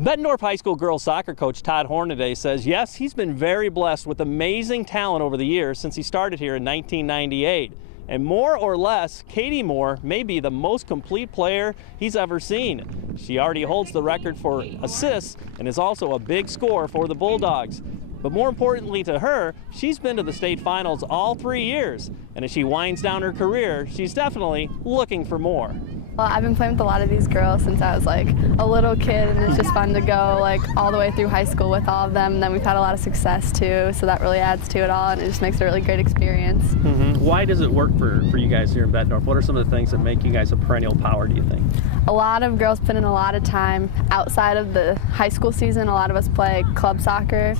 Bettendorf High School girls soccer coach Todd Hornaday says yes, he's been very blessed with amazing talent over the years since he started here in 1998. And more or less, Katie Moore may be the most complete player he's ever seen. She already holds the record for assists and is also a big scorer for the Bulldogs. But more importantly to her, she's been to the state finals all 3 years. And as she winds down her career, she's definitely looking for more. Well, I've been playing with a lot of these girls since I was like a little kid, and it's just fun to go like all the way through high school with all of them. And then we've had a lot of success too, so that really adds to it all, and it just makes it a really great experience. Why does it work for you guys here in Bettendorf? What are some of the things that make you guys a perennial power, do you think? A lot of girls put in a lot of time outside of the high school season. A lot of us play club soccer,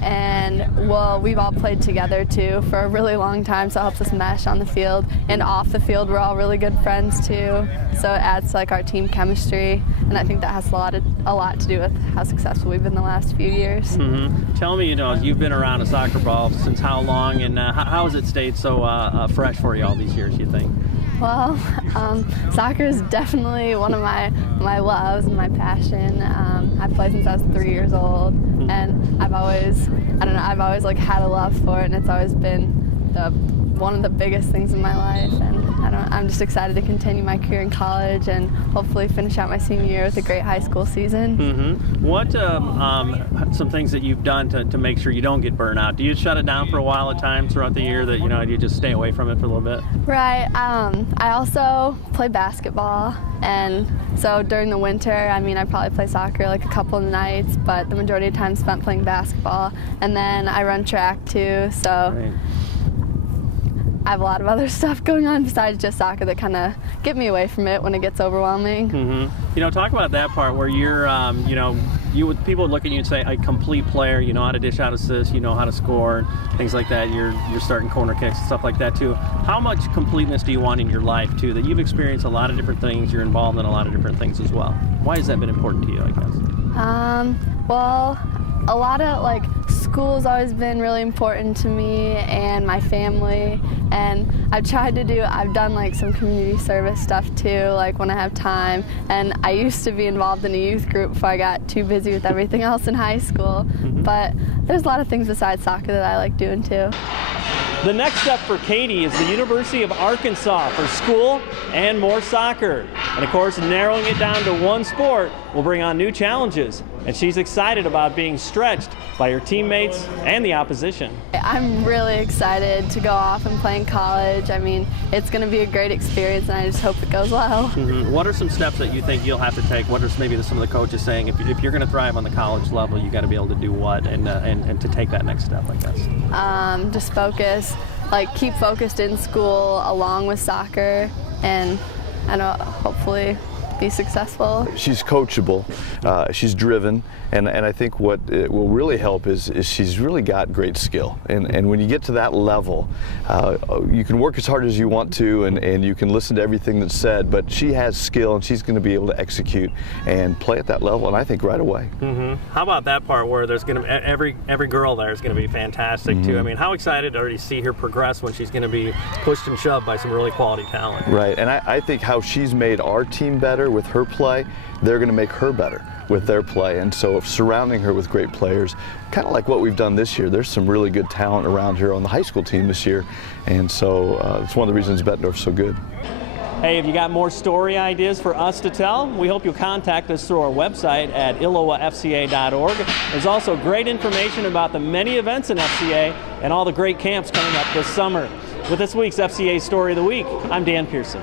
and well, we've all played together too for a really long time, so it helps us mesh on the field. And off the field, we're all really good friends too, so it adds to like our team chemistry, and I think that has a lot to do with how successful we've been the last few years. Tell me, you've been around a soccer ball since how long, and how has it stayed so fresh for you all these years, you think? Well, soccer is definitely one of my loves and my passion. I've played since I was 3 years old, and I've always like had a love for it, and it's always been one of the biggest things in my life. And I'm just excited to continue my career in college and hopefully finish out my senior year with a great high school season. What some things that you've done to make sure you don't get burnt out? Do you shut it down for a while at times throughout the year that you just stay away from it for a little bit? Right. I also play basketball, and so during the winter, I probably play soccer like a couple of nights, but the majority of the time spent playing basketball. And then I run track too, so. Right. I have a lot of other stuff going on besides just soccer that kind of get me away from it when it gets overwhelming. Talk about that part where you're, people look at you and say, a complete player, you know how to dish out assists, you know how to score, things like that. You're starting corner kicks and stuff like that too. How much completeness do you want in your life too? That you've experienced a lot of different things, you're involved in a lot of different things as well. Why has that been important to you, I guess? Well, a lot of school's always been really important to me and my family, and I've done some community service stuff too, like when I have time, and I used to be involved in a youth group before I got too busy with everything else in high school, but there's a lot of things besides soccer that I like doing too. The next step for Katie is the University of Arkansas for school and more soccer. And of course, narrowing it down to one sport will bring on new challenges. And she's excited about being stretched by her teammates and the opposition. I'm really excited to go off and play in college. It's going to be a great experience, and I just hope it goes well. What are some steps that you think you'll have to take? What are maybe some of the coaches saying, if you're going to thrive on the college level, you got to be able to do what, and to take that next step, I guess? Just focus, keep focused in school along with soccer, and hopefully be successful. She's coachable, she's driven, and I think what it will really help is she's really got great skill. And when you get to that level, you can work as hard as you want to, and you can listen to everything that's said, but she has skill, and she's going to be able to execute and play at that level, and I think right away. How about that part where there's going to every girl there is going to be fantastic too? How excited to already see her progress when she's going to be pushed and shoved by some really quality talent. Right, and I think how she's made our team better with her play, they're going to make her better with their play. And so surrounding her with great players, kind of like what we've done this year, there's some really good talent around here on the high school team this year, and so it's one of the reasons Bettendorf's so good. Hey, if you got more story ideas for us to tell, we hope you'll contact us through our website at ILLOWAFCA.org. There's also great information about the many events in FCA and all the great camps coming up this summer. With this week's FCA Story of the Week, I'm Dan Pearson.